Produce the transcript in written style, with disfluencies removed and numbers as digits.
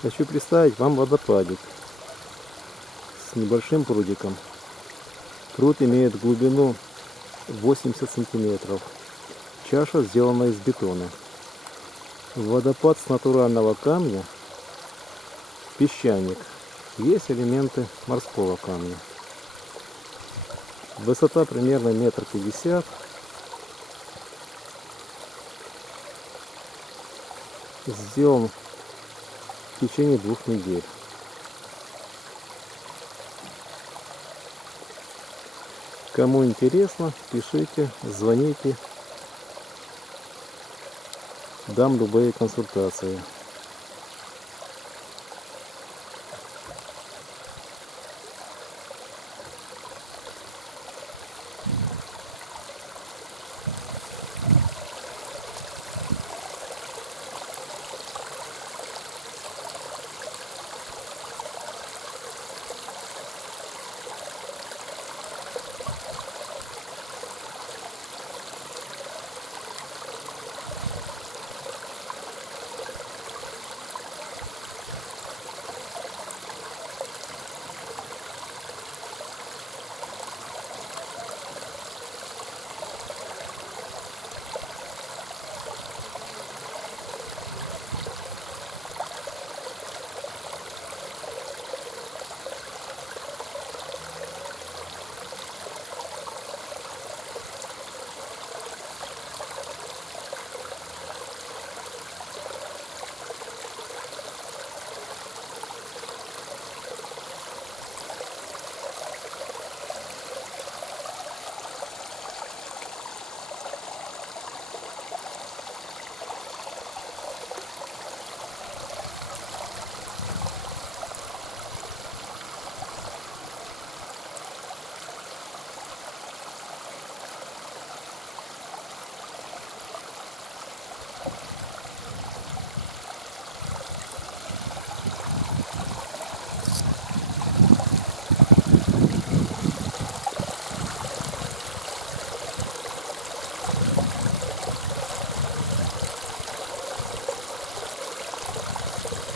Хочу представить вам водопадик с небольшим прудиком. Пруд имеет глубину 80 сантиметров. Чаша сделана из бетона. Водопад с натурального камня. Песчаник. Есть элементы морского камня. Высота примерно 1,50 м. Сделан в течение 2 недель. Кому интересно, пишите, звоните. Дам любые консультации.